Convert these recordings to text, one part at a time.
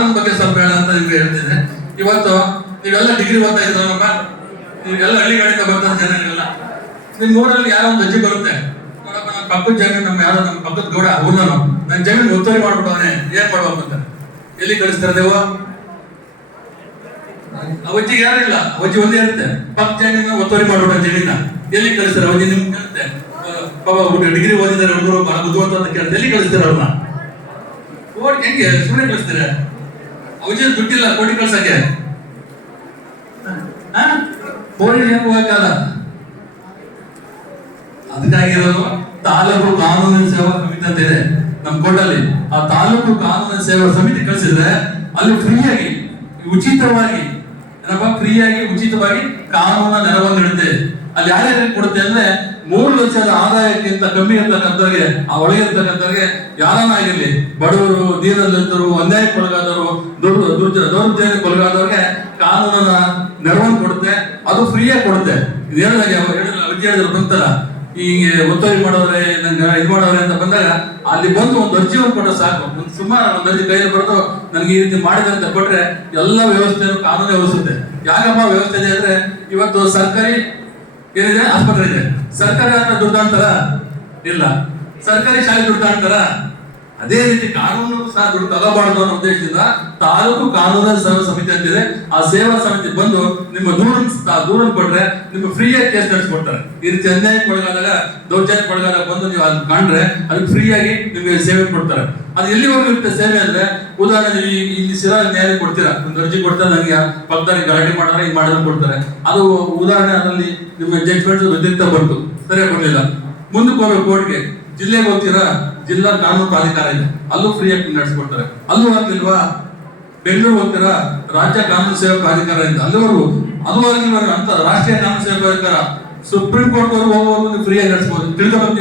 ಕಾನೂನು ಬಗ್ಗೆ ಸ್ವಲ್ಪ ಹೇಳ ಅಂತ ನಿಮ್ಗೆ ಹೇಳ್ತೇನೆ. ಇವತ್ತು ನೀವೆಲ್ಲ ಡಿಗ್ರಿ ಓದ್ತಾ ಇದ್ದಾವಪ್ಪ ನೀವೆಲ್ಲ ಹಳ್ಳಿಗಳಿಂದ ಬರ್ತಾರೆ ಜನರಿಗೆಲ್ಲ. ನಿಮ್ಮ ಊರಲ್ಲಿ ಯಾರೋ ಒಂದು ಅಜ್ಜಿ ಬರುತ್ತೆ. ಪಕ್ಕದ ಜಮೀನು ನಮ್ಮ ಯಾರೋ ನಮ್ಮ ಪಕ್ಕದ ಗೌಡ ಅವನು ನನ್ನ ಜಮೀನು ಒತ್ತುವರಿ ಮಾಡ್ಬಿಟ್ಟವನೆ ಏನ್ ಮಾಡ್ಬೇಕು ಅಂತ. ಎಲ್ಲಿ ಕಳಿಸ್ತಾರೆ ದೇವ ಅವಜ್ಜಿ ಯಾರು ಇಲ್ಲ? ಅವಜ್ಜಿ ಒಂದೇ ಇರುತ್ತೆ. ಪಕ್ಕ ಜಮೀನ ಒತ್ತುವರಿ ಮಾಡ್ಬಿಟ್ಟ ಜಮೀನ ಎಲ್ಲಿ ಕಳಿಸ್ತಾರೆ? ಅವಜ್ಜಿ ನಿಮ್ಗೆ ಕೇಳುತ್ತೆ. ಪಾಪ ಡಿಗ್ರಿ ಓದಿದ್ದಾರೆ, ಹುಡುಗರು ಬಹಳ ಬುದ್ಧಿವಂತ ಅಂತ ಕೇಳ್ತಾರೆ ಎಲ್ಲಿ ಕಳಿಸ್ತಾರೆ ಅವ್ರನ್ನ? ಹೆಂಗೆ? ಸುಮ್ಮನೆ ಕಳಿಸ್ತೀರ? ಅವಜ್ಜಿ ದುಡ್ಡಿಲ್ಲ ಕೋಟಿ ಕಳ್ಸಕ್ಕೆ. ಕೋಟಿ ಅದಕ್ಕಾಗಿರೋದು ತಾಲೂಕು ಕಾನೂನು ಸೇವಾ ಸಮಿತಿ ಅಂತ ಇದೆ, ನಮ್ಮ ಕೋಟಲ್ಲಿ ಆ ತಾಲೂಕು ಕಾನೂನು ಸೇವಾ ಸಮಿತಿ ಕಳಿಸಿದ್ರೆ ಅಲ್ಲಿ ಫ್ರೀಯಾಗಿ, ಉಚಿತವಾಗಿ, ಏನಪ್ಪ, ಫ್ರೀಯಾಗಿ, ಉಚಿತವಾಗಿ ಕಾನೂನ ನೆರವನ್ನು ನೀಡುತ್ತೆ. ಅಲ್ಲಿ ಯಾರ್ಯಾರಿಗೆ ಕೊಡುತ್ತೆ ಅಂದ್ರೆ ಮೂರು ಲಕ್ಷದ ಆದಾಯಕ್ಕಿಂತ ಕಮ್ಮಿ ಇರ್ತಕ್ಕಂಥವ್ರಿಗೆ, ಆ ಒಳಗೆ ಇರ್ತಕ್ಕಂಥವ್ರಿಗೆ ಯಾರನ್ನಾಗಿರ್ಲಿ ಬಡವರು, ದೀನದಲಿತರು, ಅನ್ಯಾಯಕ್ಕೊಳಗಾದವರು, ದುರ್, ದುರ್ಜ ದೌರ್ಜನ್ಯಕ್ಕೆ ಒಳಗಾದವ್ರಿಗೆ ಕಾನೂನನ್ನ ನೆರವನ್ನು ಕೊಡುತ್ತೆ, ಅದು ಫ್ರೀಯೇ ಕೊಡುತ್ತೆ. ಇದು ಹೇಳಿದಾಗ ಅಜ್ಜಿ ಹೇಳಿದ್ರು ಬಂತಲ್ಲ ಹೀಗೆ ಒತ್ತುವರಿ ಮಾಡೋರೆ ನಂಗೆ ಇದು ಮಾಡೋರೆ ಅಂತ ಬಂದಾಗ ಅಲ್ಲಿ ಬಂದು ಒಂದು ಅರ್ಜಿಯನ್ನು ಕೊಟ್ಟರೆ ಸಾಕು. ಒಂದು ಸುಮಾರು ಒಂದು ಅರ್ಜಿ ಕೈಯಲ್ಲಿ ಬರೆದು ನನಗೆ ಈ ರೀತಿ ಮಾಡಿದೆ ಅಂತ ಕೊಟ್ಟರೆ ಎಲ್ಲ ವ್ಯವಸ್ಥೆಯನ್ನು ಕಾನೂನು ವ್ಯವಸ್ಥೆ ಯಾಕಪ್ಪ ವ್ಯವಸ್ಥೆ ಇದೆ ಅಂದ್ರೆ ಇವತ್ತು ಸರ್ಕಾರಿ ಏನಿದೆ? ಆಸ್ಪತ್ರೆ ಇದೆ. ಸರ್ಕಾರಿ ದುಡ್ಡು ಇಲ್ಲ. ಸರ್ಕಾರಿ ಶಾಲೆ ದುಡ್ಡು ಅದೇ ರೀತಿ ಕಾನೂನು ಸಹ ತಗೋಬಾರ್ದು ಅನ್ನೋ ಉದ್ದೇಶದಿಂದ ತಾಲೂಕು ಕಾನೂನು ಸೇವಾ ಸಮಿತಿ ಅಂತಿದೆ. ಆ ಸೇವಾ ಸಮಿತಿ ಬಂದು ನಿಮ್ಮ ದೂರನ್ ದೂರನ್ ಕೊಟ್ರೆ ನಿಮ್ಗೆ ಫ್ರೀಯಾಗಿ ಕೇಸ್ ನಡೆಸ್ಕೊಡ್ತಾರೆ. ಈ ರೀತಿ ಅನ್ಯಾಯಕ್ಕೆ ಒಳಗಾದಾಗ, ದೌರ್ಜನ್ಯಕ್ಕೆ ಬಂದು ನೀವು ಅದನ್ನ ಕಾಣ್ರೆ ಅದಕ್ಕೆ ಫ್ರೀಯಾಗಿ ನಿಮಗೆ ಸೇವೆ ಕೊಡ್ತಾರೆ. ಅದು ಎಲ್ಲಿವರೆಗೂ ಇರುತ್ತೆ ಸೇವೆ ಅಂದ್ರೆ ಉದಾಹರಣೆ ಇಲ್ಲಿ ಸಿರಾ ನ್ಯಾಯ ಕೊಡ್ತೀರಾ? ಒಂದು ಅರ್ಜಿ ಕೊಡ್ತಾರೆ ನನಗೆ ಪಕ್ಕದಲ್ಲಿ ಗಲಾಟೆ ಮಾಡಿದ್ರೆ ಹಿಂಗ್ ಮಾಡಿದ್ರೆ ಕೊಡ್ತಾರೆ. ಅದು ಉದಾಹರಣೆ ಅದರಲ್ಲಿ ನಿಮ್ಮ ಜಡ್ಜ್ಮೆಂಟ್ ವ್ಯತಿರಿಕ್ತ ಬಂತು. ಸರಿಯಾಗಿ ಬರಲಿಲ್ಲ ಮುಂದಕ್ಕೆ ಹೋಗ್ಬೇಕು ಕೋರ್ಟ್ಗೆ ಜಿಲ್ಲೆಗೆ ಹೋಗ್ತೀರಾ? ಜಿಲ್ಲಾ ಕಾನೂನು ಪ್ರಾಧಿಕಾರ ಇದೆ ಅಲ್ಲೂ ಫ್ರೀಯಾಗಿ ನಡೆಸ್ಕೊಡ್ತಾರೆ. ಅಲ್ಲೂ ಆಗ್ಲಿಲ್ವಾ? ಬೆಂಗಳೂರು ಹೋಗ್ತೀರ? ರಾಜ್ಯ ಕಾನೂನು ಸೇವಾ ಪ್ರಾಧಿಕಾರ ಇದೆ ಅಲ್ಲಿವರೆಗೂ? ಅದು ಆಗಿಲ್ವ ಅಂತ ರಾಷ್ಟ್ರೀಯ ಕಾನೂನು ಸೇವಾ ಪ್ರಾಧಿಕಾರ ಸುಪ್ರೀಂ ಕೋರ್ಟ್ ವರೆಗೂ ಹೋಗೋವರೆಗೂ ನೀವು ಫ್ರೀಯಾಗಿ ನಡೆಸಬಹುದು ತಿಳ್ಕೊಬೇಕು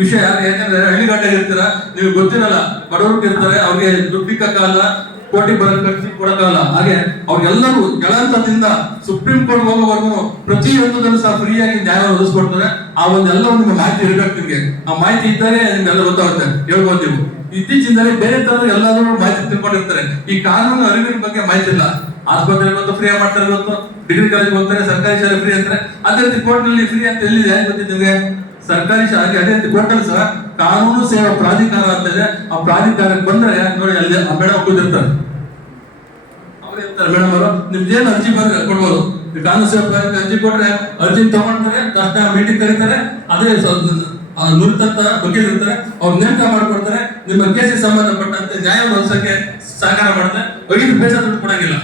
ವಿಷಯ ಯಾರು ಯಾಕಂದ್ರೆ ಹಳ್ಳಿಗಡ್ಡೆಗೆ ಇರ್ತೀರಾ? ನೀವು ಗೊತ್ತಿರಲ್ಲ ಬಡವ್ರಿಗೆ ಇರ್ತಾರೆ, ಅವ್ರಿಗೆ ದುಡ್ಡಿಕ್ಕಾಗಲ್ಲ ಕೋಟಿ ಬರ ಖರ್ಚು ಕೊಡಕ್ಕಾಗಲ್ಲ. ಹಾಗೆ ಅವ್ರಿಗೆಲ್ಲರೂ ಕೆಳಂತದಿಂದ ಸುಪ್ರೀಂ ಕೋರ್ಟ್ ಹೋಗೋವರೆಗೂ ಪ್ರತಿ ಹಂತದಲ್ಲೂ ಸಹ ಫ್ರೀಯಾಗಿ ನ್ಯಾಯ ಒದಗಿಸ್ಕೊಡ್ತಾರೆ. ಆ ಒಂದೆಲ್ಲ ನಿಮ್ಗೆ ಮಾಹಿತಿ ಇರಬೇಕು ನಿಮಗೆ. ಆ ಮಾಹಿತಿ ಇದ್ದರೆ ನಿಮ್ಗೆಲ್ಲ ಗೊತ್ತಾಗುತ್ತೆ. ಹೇಳ್ಬೋದು ನೀವು. ಇತ್ತೀಚಿನಿಂದಲೇ ಬೇರೆ ತರದ ಎಲ್ಲರೂ ಮಾಹಿತಿ ತಿಳ್ಕೊಂಡಿರ್ತಾರೆ. ಈ ಕಾನೂನು ಅರಿವಿನ ಬಗ್ಗೆ ಮಾಹಿತಿ ಇಲ್ಲ. ಆಸ್ಪತ್ರೆಗೆ ಬಂದು ಫ್ರೀ ಮಾಡ್ತಾರೆ ಗೊತ್ತು. ಡಿಗ್ರಿ ಕಾಲೇಜ್ ಹೋಗ್ತಾರೆ, ಸರ್ಕಾರಿ ಶಾಲೆ ಫ್ರೀ ಅಂತಾರೆ. ಅದೇ ರೀತಿ ಕೋರ್ಟ್ನಲ್ಲಿ ಫ್ರೀ ಅಂತ ಎಲ್ಲಿದೆ ಗೊತ್ತಿದೆ ನಿಮ್ಗೆ? ಸರ್ಕಾರಿ ಶಾಲೆಗೆ ಅದೇ ಕೊಟ್ಟರೆ ಸಹ ಕಾನೂನು ಸೇವಾ ಪ್ರಾಧಿಕಾರ ಅಂತ ಇದೆ ಆ ಪ್ರಾಧಿಕಾರಕ್ಕೆ ಬಂದ್ರೆ ನೋಡಿ ಅಲ್ಲಿ ಮೇಡಮ್ ಕೂತಿರ್ತಾರೆ. ಅವ್ರು ಇರ್ತಾರೆ ಮೇಡಮ್ ಅವರು ನಿಮ್ದು ಏನು ಅರ್ಜಿ ಬಂದ್ರೆ ಕೊಡ್ಬೋದು. ಕಾನೂನು ಸೇವಾ ಅರ್ಜಿ ಕೊಟ್ರೆ ಅರ್ಜಿ ತಗೊಂಡ್ರೆ ತಕ್ಷಣ ಮೀಟಿಂಗ್ ಕರೀತಾರೆ. ಅದೇ ನುರಿತಂತ ವಕೀಲರು ಇರ್ತಾರೆ ಅವ್ರು ನೇಮಕ ಮಾಡ್ಕೊಡ್ತಾರೆ. ನಿಮ್ಮ ಕೇಸಿಗೆ ಸಂಬಂಧಪಟ್ಟಂತೆ ನ್ಯಾಯ ಒದಗಿಸಕ್ಕೆ ಸಹಕಾರ ಮಾಡ್ತಾರೆ. ಐದು ಪೈಸೆ ದುಡ್ಡು ಕೊಡಂಗಿಲ್ಲ.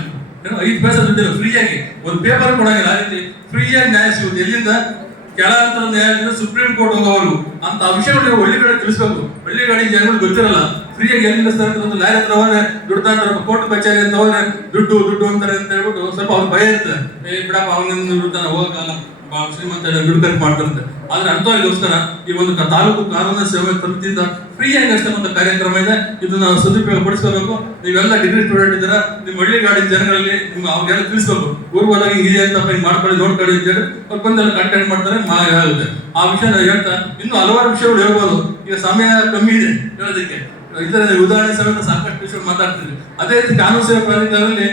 ಐದು ಪೈಸೆ ದುಡ್ಡಿಲ್ಲ ಫ್ರೀಯಾಗಿ ಒಂದು ಪೇಪರ್ ಕೊಡಂಗಿಲ್ಲ. ಆ ರೀತಿ ಫ್ರೀಯಾಗಿ ನ್ಯಾಯ ಸಿಗುತ್ತೆ. ಎಲ್ಲಿಂದ ಕೆಳ ಹಂತದ ನ್ಯಾಯಾಲಯದಿಂದ ಸುಪ್ರೀಂ ಕೋರ್ಟ್ ಹೋಗೋವರೆಗೂ ಅಂತ ವಿಷಯಗಳು ನೀವು ಹಳ್ಳಿ ಕಡೆ ತಿಳಿಸ್ಬೇಕು. ಕಡೆ ಜನಗಳು ಗೊತ್ತಿರಲ್ಲ. ಫ್ರೀಯಾಗಿ ಎಲ್ಲಿಂದ ಸರ್ ಒಂದು ಲಾರಿ ಹತ್ರ ಹೋದ್ರೆ ದುಡ್ಡು ಅಂತ ಕೋರ್ಟ್ ಕಚೇರಿ ಅಂತ ಹೋದ್ರೆ, ದುಡ್ಡು ದುಡ್ಡು ಅಂತಾರೆ ಅಂತ ಹೇಳ್ಬಿಟ್ಟು ಸ್ವಲ್ಪ ಅವ್ರು ಭಯ ಇರುತ್ತೆ. ಏ, ಬಿಡಪ್ಪ ಅವನಿಂದ ದುಡ್ಡು ಬಾ ಶ್ರೀಮಂತ ದುಡ್ಡು ಖರ್ಚು ಮಾಡ್ತಾರಂತೆ ಆದ್ರೆ ಅಂತವರಿಗೋಸ್ಕರ ಈ ಒಂದು ತಾಲೂಕು ಕಾನೂನು ಸೇವೆ ಸಮಿತಿಯಿಂದ ಫ್ರೀಯಾಗಿ ಒಂದು ಕಾರ್ಯಕ್ರಮ ಇದೆ. ಇದನ್ನ ಸದುಪಯೋಗ ಪಡಿಸ್ಕೋಬೇಕು ನೀವೆಲ್ಲ ಡಿಗ್ರಿ ಸ್ಟೂಡೆಂಟ್ ಇದ್ದೀರಾ, ನಿಮ್ಮ ಹಳ್ಳಿ ಗಾಡಿ ಜನಗಳಲ್ಲಿ ನಿಮ್ಗೆ ಅವ್ರಿಗೆಲ್ಲ ತಿಳಿಸ್ಬೇಕು. ಊರು ಹೋದಾಗ ಹಿಂಗಿದೆ ಅಂತ ಹಿಂಗ್ ಮಾಡ್ಕೊಳ್ಳಿ, ನೋಡ್ಕೊಳ್ಳಿ ಅಂತ ಹೇಳಿ ಅವ್ರು ಬಂದೆಲ್ಲ ಕಂಟೆಂಟ್ ಮಾಡ್ತಾರೆ, ಮಾ ಆಗುತ್ತೆ. ಆ ವಿಷಯ ಹೇಳ್ತಾ, ಇನ್ನು ಹಲವಾರು ವಿಷಯಗಳು ಹೇಳ್ಬೋದು. ಈಗ ಸಮಯ ಕಮ್ಮಿ ಇದೆ ಹೇಳೋದಕ್ಕೆ. ಇದರ ಉದಾಹರಣೆ ಸಮೇತ ಸಾಕಷ್ಟು ವಿಷಯ ಮಾತಾಡ್ತೀವಿ ಅದೇ ರೀತಿ ಕಾನೂನು ಸೇವಾ ಪ್ರಾಧಿಕಾರದಲ್ಲಿ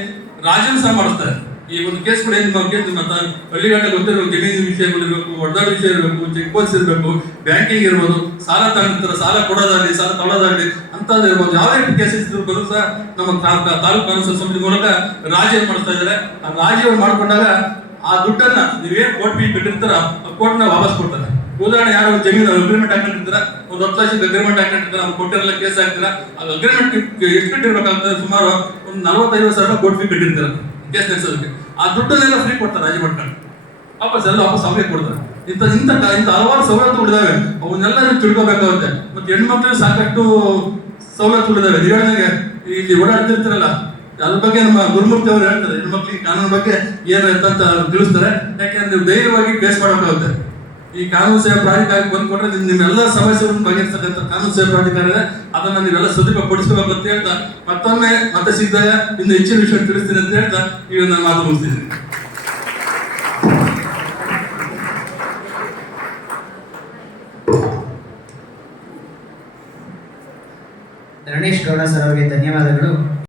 ರಾಜನ್ ಸಹ ಮಾಡಿಸ್ತಾರೆ. ಈ ಒಂದು ಕೇಸ್ಗಳು ಏನ್ ಬಗ್ಗೆ ನಮ್ಮ ಗೊತ್ತಿರೋ ಗೊತ್ತಿರಬೇಕು ಜಮೀನು ಇರಬೇಕು ಒಡ್ಡಾಡ ವಿಷಯ ಇರಬೇಕು ಚೆಕ್ ಪೋಸ್ಟ್ ಇರಬೇಕು ಬ್ಯಾಂಕಿಂಗ್ ಇರ್ಬೋದು, ಸಾಲ ತಗೊಂಡಿರ್ತಾರೆ, ಸಾಲ ಕೊಡೋದಾಗಲಿ, ಸಾಲ ತಗೊಳ್ಳೋದಾಗ್ಲಿ ಅಂತದ್ದು ಇರ್ಬೋದು. ಯಾವ ರೀತಿ ಕೇಸಸ್ ಇರ್ಬೋದು ಸಹ ನಮ್ಮ ತಾಲೂಕು ಕಾನೂನು ಸಮಿತಿ ಮೂಲಕ ರಾಜಿ ಮಾಡ್ತಾ ಇದ್ದಾರೆ ಆ ರಾಜಿಯನ್ನು ಮಾಡ್ಕೊಂಡಾಗ ಆ ದುಡ್ಡನ್ನ ನೀವೇನ್ ಕೋರ್ಟ್ ಫೀ ಕಟ್ಟಿರ್ತಾರ, ಆ ಕೋರ್ಟ್ನ ವಾಪಸ್ ಕೊಡ್ತಾರೆ. ಉದಾಹರಣೆ ಯಾರು ಜಮೀನು ಅಗ್ರಿಮೆಂಟ್ ಹಾಕೊಂಡಿರ್ತಾರ ಒಂದು ಹತ್ತು ಲಕ್ಷದ ಅಗ್ರಿಮೆಂಟ್ ಹಾಕೊಂಡಿರ್ತಾರ ಅವ್ರು ಕೊಟ್ಟಿರಲ್ಲ ಕೇಸ್ ಹಾಕ್ತೀರಾ, ಆ ಅಗ್ರಿಮೆಂಟ್ ಎಷ್ಟು ಕಟ್ಟಿರ್ಬೇಕಾಗ್ತದೆ? ಸುಮಾರು ಒಂದು ನಲವತ್ತೈದು ಸಾವಿರ ಕೋರ್ಟ್ ಫೀ ಕೇಸ್ ನಡೆಸೋದಕ್ಕೆ ಆ ದುಡ್ಡನ್ನೆಲ್ಲ ಫ್ರೀ ಕೊಡ್ತಾರೆ ರಾಜಿ ಮಾಡ್ಕೊಂಡು ವಾಪಸ್ ಎಲ್ಲ ವಾಪಸ್ ಕೊಡ್ತಾರೆ. ಇಂಥ ಇಂಥ ಇಂಥ ಹಲವಾರು ಸವಲತ್ತುಗಳಿದಾವೆ ಅವನ್ನೆಲ್ಲ ನೀವು ತಿಳ್ಕೊಬೇಕಾಗುತ್ತೆ. ಮತ್ತೆ ಹೆಣ್ಮಕ್ಳಿಗೆ ಸಾಕಷ್ಟು ಸವಲತ್ತುಗಳಿದಾವೆ ಹೇಳಿದಂಗೆ ಇಲ್ಲಿ ಓಡಾಡ್ತಿರ್ತಾರಲ್ಲ, ಅದ್ರ ಬಗ್ಗೆ ನಮ್ಮ ಗುರುಮೂರ್ತಿ ಅವರು ಹೇಳ್ತಾರೆ. ಹೆಣ್ಮಕ್ಳಿಗೆ ಕಾನೂನು ಬಗ್ಗೆ ಏನು ಅಂತ ತಿಳಿಸ್ತಾರೆ. ಯಾಕೆಂದ್ರೆ ಧೈರ್ಯವಾಗಿ ಫೇಸ್ ಮಾಡಬೇಕಾಗುತ್ತೆ. ಈ ಕಾನೂನು ಸೇವಾ ಪ್ರಾಧಿಕಾರಕ್ಕೆ ಬಂದು ಕೊಟ್ಟರೆ ನಿಮ್- ನಿಮ್ಮೆಲ್ಲ ಸಮಸ್ಯೆಗಳನ್ನು ಬಗೆಹರಿಸತಕ್ಕಂಥ ಕಾನೂನು ಸೇವಾ ಪ್ರಾಧಿಕಾರ ಇದೆ ಅದನ್ನ ನೀವೆಲ್ಲ ಸದುಪ ಪಡಿಸ್ಕೋಬೇಕು ಅಂತ ಹೇಳ್ತಾ, ಮತ್ತೊಮ್ಮೆ ಮತ್ತೆ ಸಿದ್ಧಾಯ ಇನ್ನು ಹೆಚ್ಚಿನ ವಿಷಯ ತಿಳಿಸ್ತೀನಿ ಅಂತ ಹೇಳ್ತಾ ಈಗ ನಾನು ಮಾತು ಮುಗಿಸ್ತೀನಿ. ರಣೇಶ್ ಗೌಡ ಸರ್ ಅವರಿಗೆ ಧನ್ಯವಾದಗಳು.